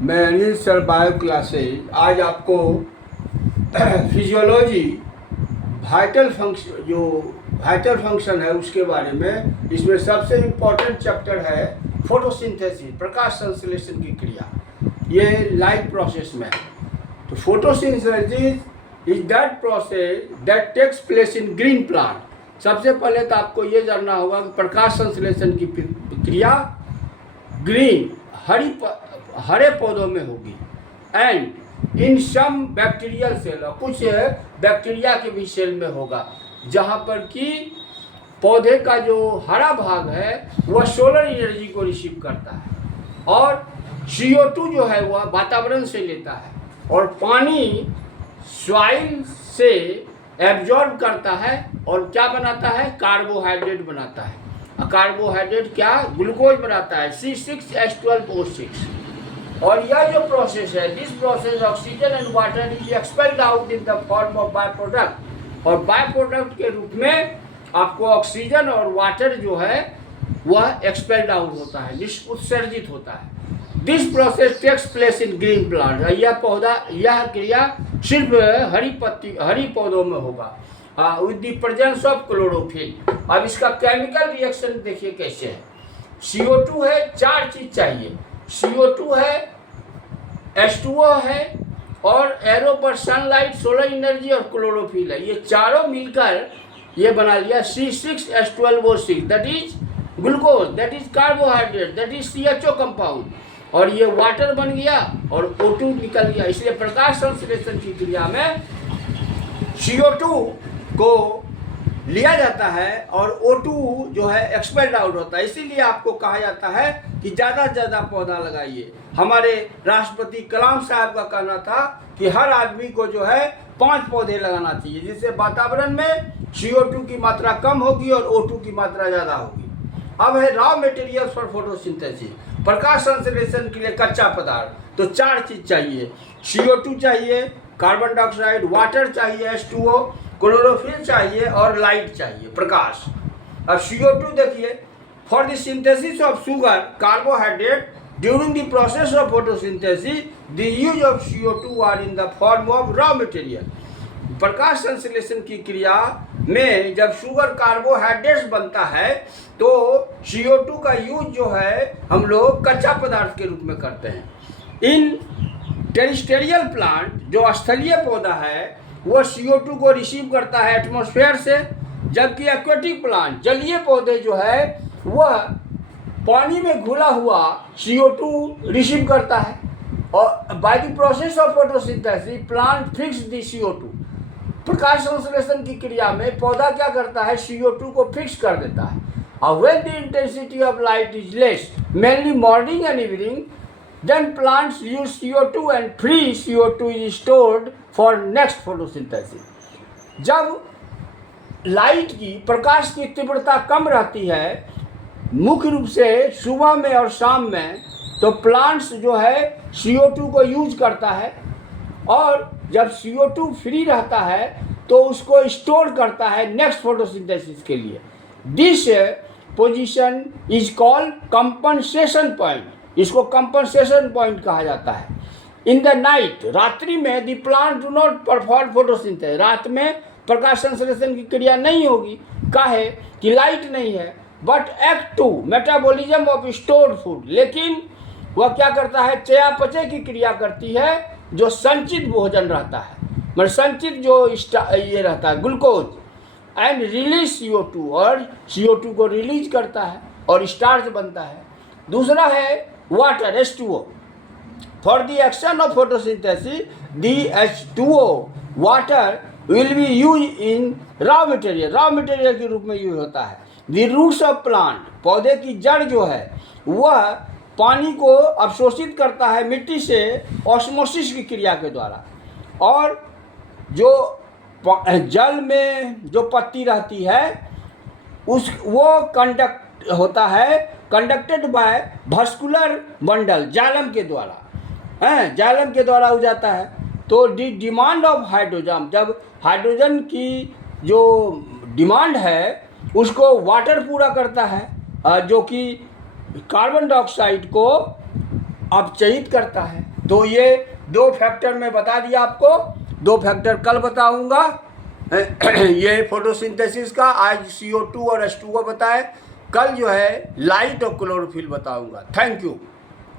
मैं Anil sir bio classes आज आपको फिजियोलॉजी वाइटल फंक्शन है उसके बारे में। इसमें सबसे इम्पोर्टेंट चैप्टर है फोटोसिंथेसिस, प्रकाश संश्लेषण की क्रिया। ये लाइफ प्रोसेस में है। तो photosynthesis is that process that takes place in green plant. सबसे पहले तो आपको ये जानना होगा कि प्रकाश संश्लेषण की क्रिया ग्रीन हरे पौधों में होगी and in some bacterial cell, कुछ बैक्टीरिया के भी सेल में होगा, जहाँ पर कि पौधे का जो हरा भाग है वह सोलर एनर्जी को रिसीव करता है और CO2 जो है वह वातावरण से लेता है और पानी सॉइल से एब्जॉर्ब करता है और क्या बनाता है, कार्बोहाइड्रेट बनाता है। कार्बोहाइड्रेट क्या, ग्लूकोज बनाता है, C6H12O6। और यह जो प्रोसेस है, this process oxygen and water is expelled out in the form of by product. और बाय प्रोडक्ट के रूप में आपको ऑक्सीजन और वाटर जो है वह एक्सपेल्ड आउट होता है, उत्सर्जित होता है। This process takes place in green plant. यह क्रिया सिर्फ हरी पौधों में होगा with the presence of chlorophyll. अब इसका केमिकल रिएक्शन देखिए कैसे है। CO2 है, चार चीज चाहिए। CO2 है, H2O है और एरो पर सनलाइट, सोलर एनर्जी और क्लोरोफिल है। ये चारों मिलकर ये बना लिया C6H12O6, that is glucose, that is carbohydrate, that is CHO compound. और ये वाटर बन गया और O2 निकल गया। इसलिए प्रकाश संश्लेषण की क्रिया में CO2 को लिया जाता है और O2 जो है एक्सपेल्ड आउट होता है। इसीलिए आपको कहा जाता है कि ज़्यादा से ज़्यादा पौधा लगाइए। हमारे राष्ट्रपति कलाम साहब का कहना था कि हर आदमी को जो है 5 पौधे लगाना चाहिए, जिससे वातावरण में CO2 की मात्रा कम होगी और O2 की मात्रा ज़्यादा होगी। अब है रॉ मटेरियल्स फॉर फोटोसिंथेसिस, प्रकाश संश्लेषण के लिए कच्चा पदार्थ। तो चार चीज़ चाहिए, CO2 चाहिए, कार्बन डाइऑक्साइड, वाटर चाहिए H2O, क्लोरोफिल चाहिए और लाइट चाहिए, प्रकाश। अब CO2 देखिए, for the synthesis of sugar carbohydrate during the process of photosynthesis the use of CO2 are in the form of raw material. प्रकाश संश्लेषण की क्रिया में जब शुगर कार्बोहाइड्रेट्स बनता है तो CO2 का यूज जो है हम लोग कच्चा पदार्थ के रूप में करते हैं। इन टेरेस्ट्रियल प्लांट, जो स्थलीय पौधा है, वो CO2 को रिसीव करता है एटमॉस्फेयर से, जबकि एक्वेटिक प्लांट, जलीय पौधे जो है वह पानी में घुला हुआ CO2 रिसीव करता है। और by the process of photosynthesis plant fix the CO2। प्रकाश संश्लेषण की क्रिया में पौधा क्या करता है, CO2 को फिक्स कर देता है। और when the intensity of light is less, mainly morning and evening, then plants use CO2 and free CO2 is stored for next photosynthesis। जब लाइट की, प्रकाश की तीव्रता कम रहती है, मुख्य रूप से सुबह में और शाम में, तो प्लांट्स जो है CO2 को यूज करता है और जब CO2 फ्री रहता है तो उसको स्टोर करता है नेक्स्ट फोटोसिंथेसिस के लिए। This position is called compensation point. इसको कंपनसेशन पॉइंट कहा जाता है। इन द नाइट, रात्रि में the plant do not perform photosynthesis. रात में प्रकाश संश्लेषण की क्रिया नहीं होगी, काहे कि लाइट नहीं है। But act to metabolism of stored food, लेकिन वह क्या करता है, चयापचय की क्रिया करती है जो संचित भोजन रहता है, मतलब संचित जो ये रहता है ग्लूकोज, एंड रिलीज CO2, और CO2 को रिलीज करता है और स्टार्च बनता है। दूसरा है water H2O। For the action of photosynthesis the H2O water will be use in raw material, raw material के रूप में यूज होता है। द रूट्स ऑफ प्लांट, पौधे की जड़ जो है वह पानी को अवशोषित करता है मिट्टी से ऑस्मोसिस की क्रिया के द्वारा। और जो जल में जो पत्ती रहती है वो कंडक्ट होता है, कंडक्टेड बाय भस्कुलर बंडल, जालम के द्वारा, जालम के द्वारा हो जाता है। तो डिमांड ऑफ हाइड्रोजन, जब हाइड्रोजन की जो डिमांड है उसको वाटर पूरा करता है, जो कि कार्बन डाइऑक्साइड को अपचयित करता है। तो ये 2 फैक्टर मैं बता दिया आपको, 2 फैक्टर कल बताऊंगा। ये फोटोसिंथेसिस का आज CO2 और H2O बताए, कल जो है लाइट और क्लोरोफिल बताऊंगा। Thank you.